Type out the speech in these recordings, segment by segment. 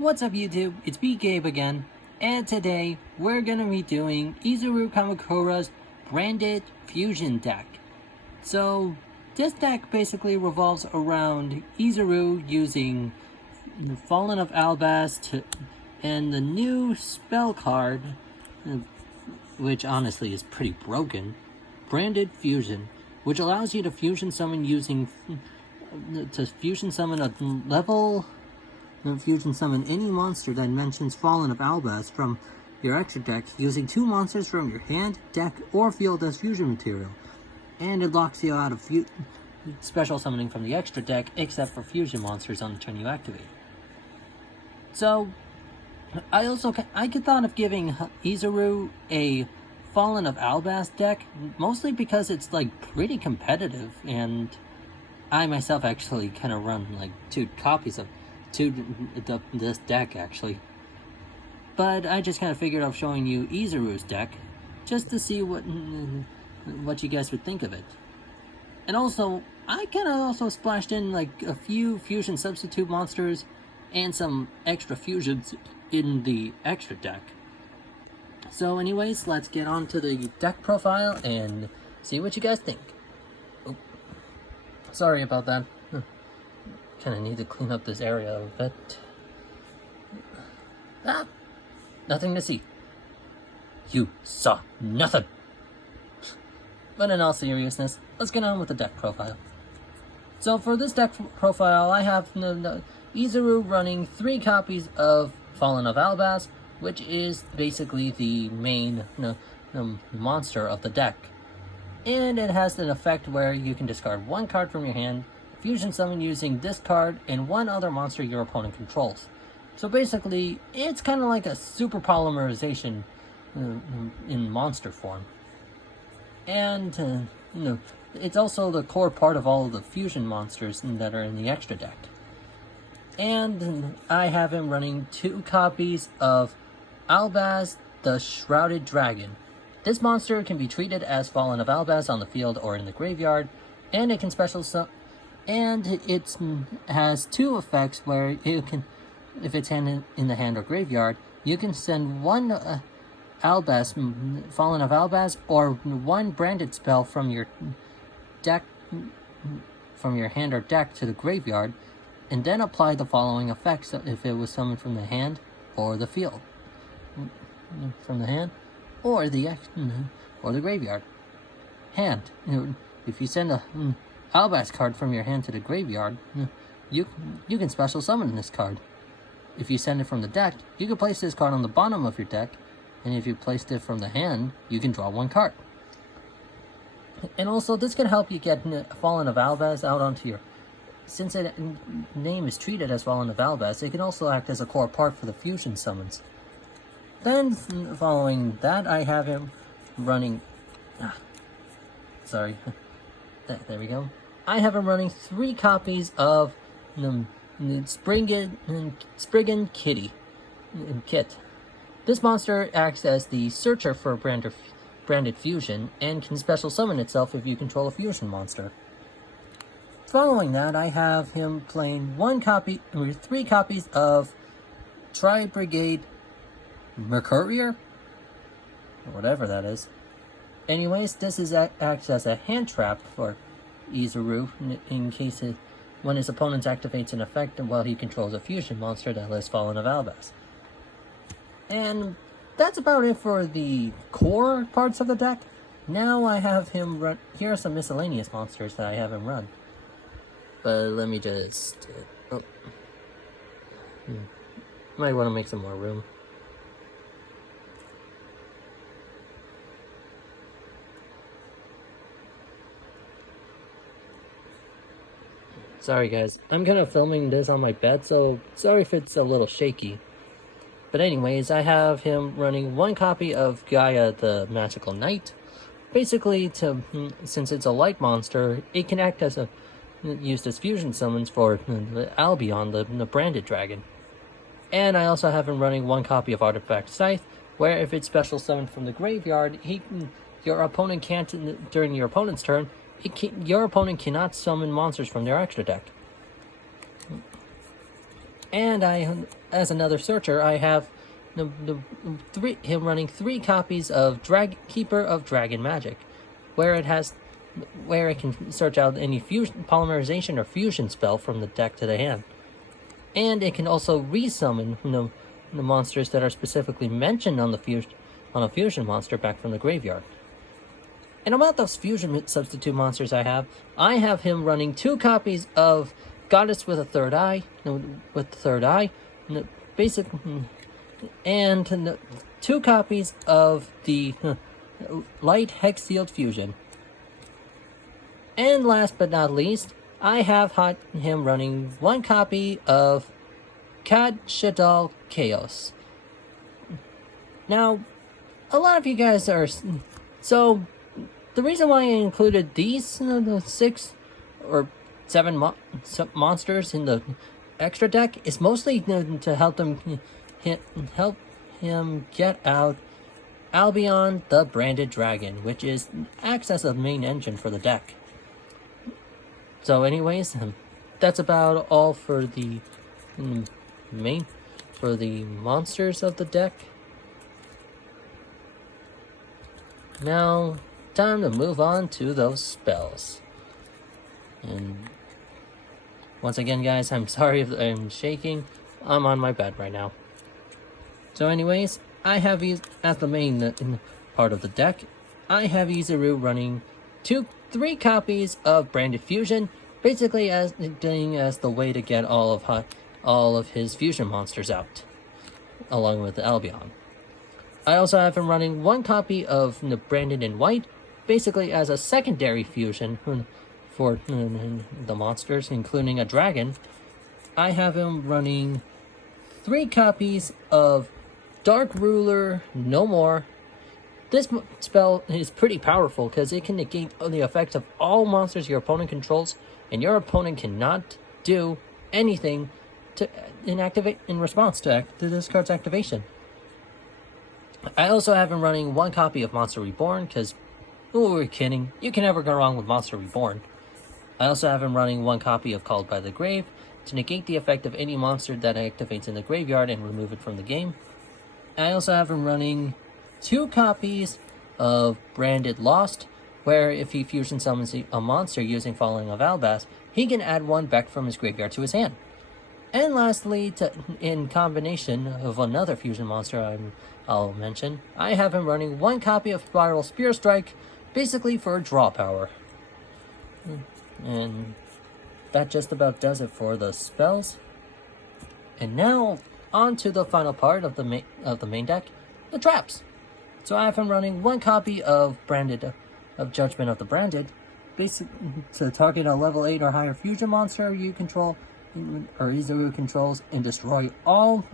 What's up YouTube, it's me Gabe again, and today we're gonna be doing Izuru Kamukura's branded fusion deck. So this deck basically revolves around Izuru using Fallen of Albaz and the new spell card, which honestly is pretty broken, Branded Fusion, which allows you to fusion summon fusion summon any monster that mentions Fallen of Albaz from your extra deck using 2 monsters from your hand, deck, or field as fusion material. And it locks you out of special summoning from the extra deck except for fusion monsters on the turn you activate. So, I thought of giving Izuru a Fallen of Albaz deck, mostly because it's like pretty competitive, and I myself actually kind of run like 2 copies of this deck actually. But I just kind of figured of showing you Izuru's deck just to see what you guys would think of it. And also, I kind of also splashed in like a few fusion substitute monsters and some extra fusions in the extra deck. So anyways, let's get on to the deck profile and see what you guys think. Oh, sorry about that. Kind of need to clean up this area a bit. Ah! Nothing to see. You saw nothing! But in all seriousness, let's get on with the deck profile. So for this deck profile, I have Izuru running 3 copies of Fallen of Albaz, which is basically the main monster of the deck. And it has an effect where you can discard 1 card from your hand, fusion summon using this card and 1 other monster your opponent controls. So basically, it's kind of like a super polymerization in monster form. And, it's also the core part of all of the fusion monsters that are in the extra deck. And I have him running 2 copies of Albaz, the Shrouded Dragon. This monster can be treated as Fallen of Albaz on the field or in the graveyard, and it can special summon. And it has 2 effects where you can, if it's in the hand or graveyard, you can send 1 Albaz, Fallen of Albaz, or 1 branded spell from your deck, from your hand or deck to the graveyard, and then apply the following effects if it was summoned from the hand or the field, from the hand or the graveyard. Hand, if you send a Albaz card from your hand to the graveyard, you can special summon this card. If you send it from the deck, you can place this card on the bottom of your deck, and if you placed it from the hand, you can draw 1 card. And also, this can help you get Fallen of Albaz out onto your... Since its name is treated as Fallen of Albaz, it can also act as a core part for the fusion summons. Then, following that, I have him running... Sorry. There we go. I have him running 3 copies of Spriggan Kit. This monster acts as the searcher for branded fusion and can special summon itself if you control a fusion monster. Following that, I have him playing 3 copies of Tri-Brigade Mercurier, or whatever that is. Anyways, this acts as a hand trap for Izuru in case when his opponent activates an effect while he controls a fusion monster that lists Fallen of Albaz. And that's about it for the core parts of the deck. Now I have him run... Here are some miscellaneous monsters that I have him run. But let me just... Might want to make some more room. Sorry guys, I'm kind of filming this on my bed, so sorry if it's a little shaky. But anyways, I have him running 1 copy of Gaia the Magical Knight. Basically, since it's a light monster, it can act as used as fusion summons for Albion, the branded dragon. And I also have him running 1 copy of Artifact Scythe, where if it's special summoned from the graveyard, your opponent can't, during your opponent's turn, your opponent cannot summon monsters from their extra deck. And as another searcher, I have him running 3 copies of Keeper of Dragon Magic, where it can search out any polymerization or fusion spell from the deck to the hand. And it can also resummon the monsters that are specifically mentioned on a fusion monster back from the graveyard. And about those fusion substitute monsters I have him running 2 copies of Goddess with a Third Eye, and 2 copies of the Light Hex Sealed Fusion. And last but not least, I have him running 1 copy of Kad Shadal Chaos. Now, a lot of you guys are... So, the reason why I included these 6 or 7 monsters in the extra deck is mostly to help him get out Albion the Branded Dragon, which acts as the main engine for the deck. So anyways, that's about all for the monsters of the deck. Now, time to move on to those spells. And once again, guys, I'm sorry if I'm shaking. I'm on my bed right now. So anyways, I have as the main part of the deck, I have Izuru running 3 copies of Branded Fusion, basically as the way to get all of his fusion monsters out, along with the Albion. I also have him running 1 copy of Branded in White, basically as a secondary fusion for the monsters, including a dragon. I have him running 3 copies of Dark Ruler No More. This spell is pretty powerful because it can negate the effects of all monsters your opponent controls, and your opponent cannot do anything in response to this card's activation. I also have him running 1 copy of Monster Reborn because, who are we kidding? You can never go wrong with Monster Reborn. I also have him running 1 copy of Called by the Grave to negate the effect of any monster that activates in the graveyard and remove it from the game. I also have him running 2 copies of Branded Lost, where if he fusion summons a monster using Falling of Albaz, he can add 1 back from his graveyard to his hand. And lastly, in combination of another fusion monster I'll mention, I have him running 1 copy of Spiral Spear Strike, basically for draw power. And that just about does it for the spells. And now, on to the final part of the main deck, the traps. So I have him running 1 copy of Judgment of the Branded, basically to target a level 8 or higher fusion monster you control, or Izuru controls, and destroy all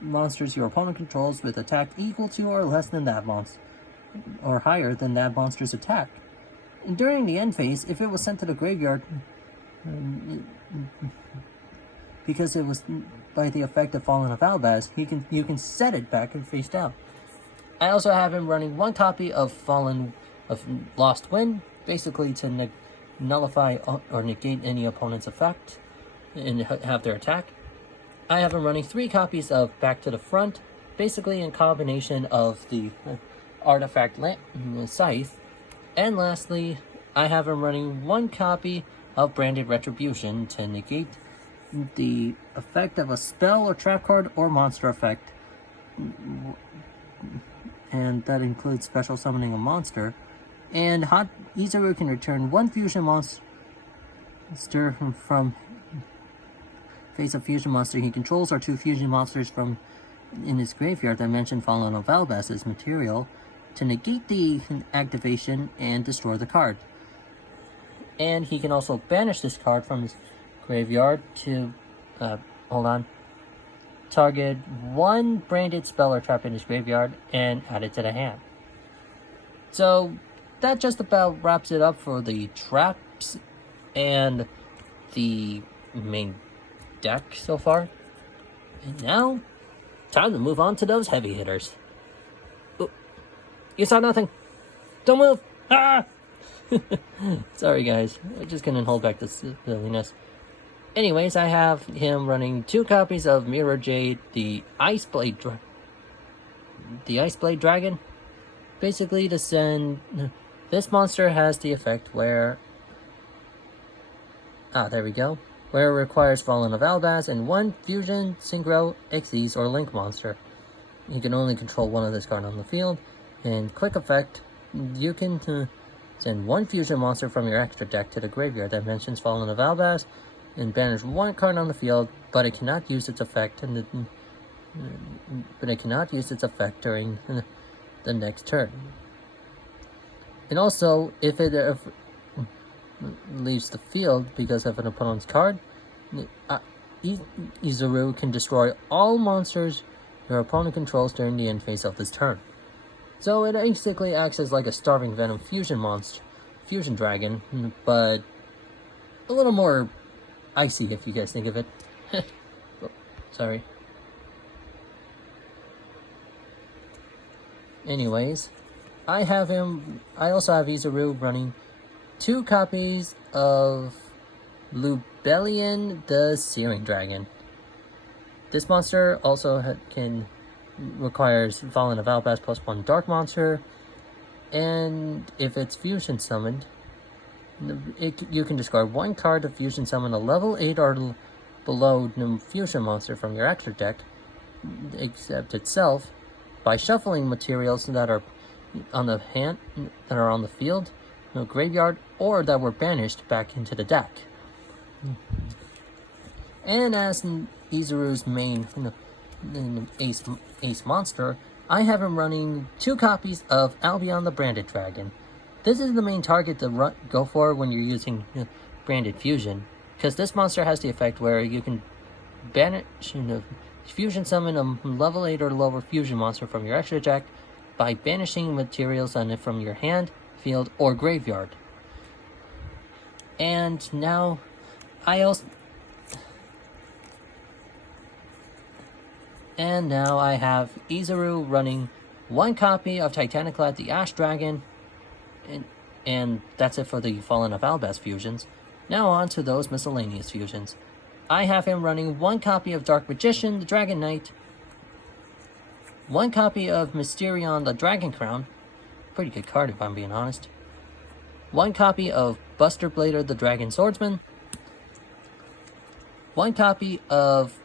monsters your opponent controls with attack equal to or less than that monster, or higher than that monster's attack. And during the end phase, if it was sent to the graveyard, because it was by the effect of Fallen of Albaz, you can set it back and face down. I also have him running 1 copy of Lost Wind, basically to nullify or negate any opponent's effect and have their attack. I have him running 3 copies of Back to the Front, basically in combination of the Artifact Scythe. And lastly, I have him running 1 copy of Branded Retribution to negate the effect of a spell or trap card or monster effect, and that includes special summoning a monster. And Izuru can return 1 fusion monster from face of fusion monster he controls, or 2 fusion monsters from in his graveyard that mentioned Fallen of Albaz's material, to negate the activation and destroy the card. And he can also banish this card from his graveyard to target 1 branded spell or trap in his graveyard and add it to the hand. So that just about wraps it up for the traps and the main deck so far. And now, time to move on to those heavy hitters. Ooh, you saw nothing. Don't move. Ah! Sorry guys, I just couldn't hold back the silliness. Anyways, I have him running 2 copies of Mirror Jade, the Ice Blade Dragon. Basically, to send... This monster has the effect where... there we go. Where it requires Fallen of Albaz and 1 Fusion, Synchro, Xyz, or Link monster. You can only control 1 of this card on the field. And quick effect, you can send 1 Fusion monster from your extra deck to the graveyard that mentions Fallen of Albaz, and banish 1 card on the field, but it cannot use its effect during the next turn. And also, if it leaves the field because of an opponent's card, Izuru can destroy all monsters your opponent controls during the end phase of this turn. So it basically acts as like a Starving Venom fusion dragon, but a little more icy if you guys think of it. Oh, sorry. Anyways, I also have Izuru running 2 copies of Lubellion the Searing Dragon. This monster also requires Fallen of Albaz plus 1 Dark Monster, and if it's fusion summoned, you can discard 1 card to fusion summon a level 8 or below fusion monster from your extra deck, except itself, by shuffling materials that are on the field, graveyard, or that were banished back into the deck. And as Izuru's main ace monster, I have him running 2 copies of Albion the Branded Dragon. This is the main target to go for when you're using Branded Fusion, because this monster has the effect where you can banish, fusion summon a level 8 or lower fusion monster from your extra deck by banishing materials on it from your hand, field, or graveyard. And now, I have Izuru running 1 copy of Titaniclad the Ash Dragon, and that's it for the Fallen of Albaz fusions. Now on to those miscellaneous fusions. I have him running 1 copy of Dark Magician the Dragon Knight, 1 copy of Mysterion the Dragon Crown, pretty good card if I'm being honest, 1 copy of Buster Blader the Dragon Swordsman, 1 copy of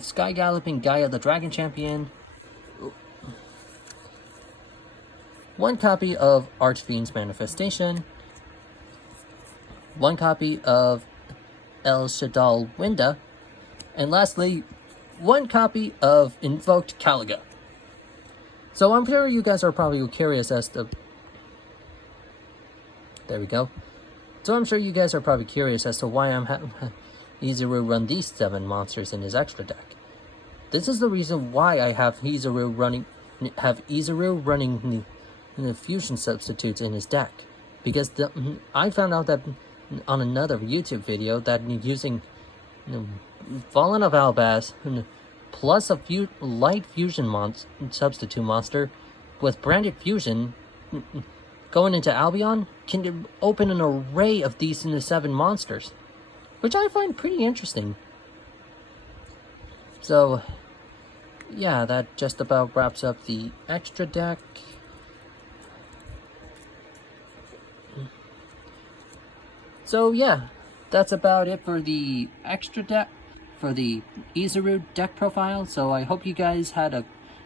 Sky Galloping Gaia the Dragon Champion, 1 copy of Archfiend's Manifestation, 1 copy of El Shadal Winda, and lastly, 1 copy of Invoked Caliga. So I'm sure you guys are probably curious as to... There we go. So I'm sure you guys are probably curious as to why I'm having Izuru run these 7 monsters in his extra deck. This is the reason why I have Izuru running the fusion substitutes in his deck. Because I found out that on another YouTube video that using Fallen of Albaz plus a light fusion substitute monster with Branded Fusion going into Albion can open an array of these 7 monsters, which I find pretty interesting. So yeah, that just about wraps up the extra deck. So yeah, that's about it for the extra deck, for the Izuru deck profile. So I hope you guys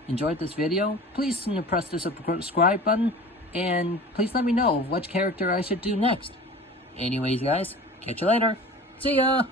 enjoyed this video. Please press the subscribe button, and please let me know which character I should do next. Anyways guys, catch you later. See ya!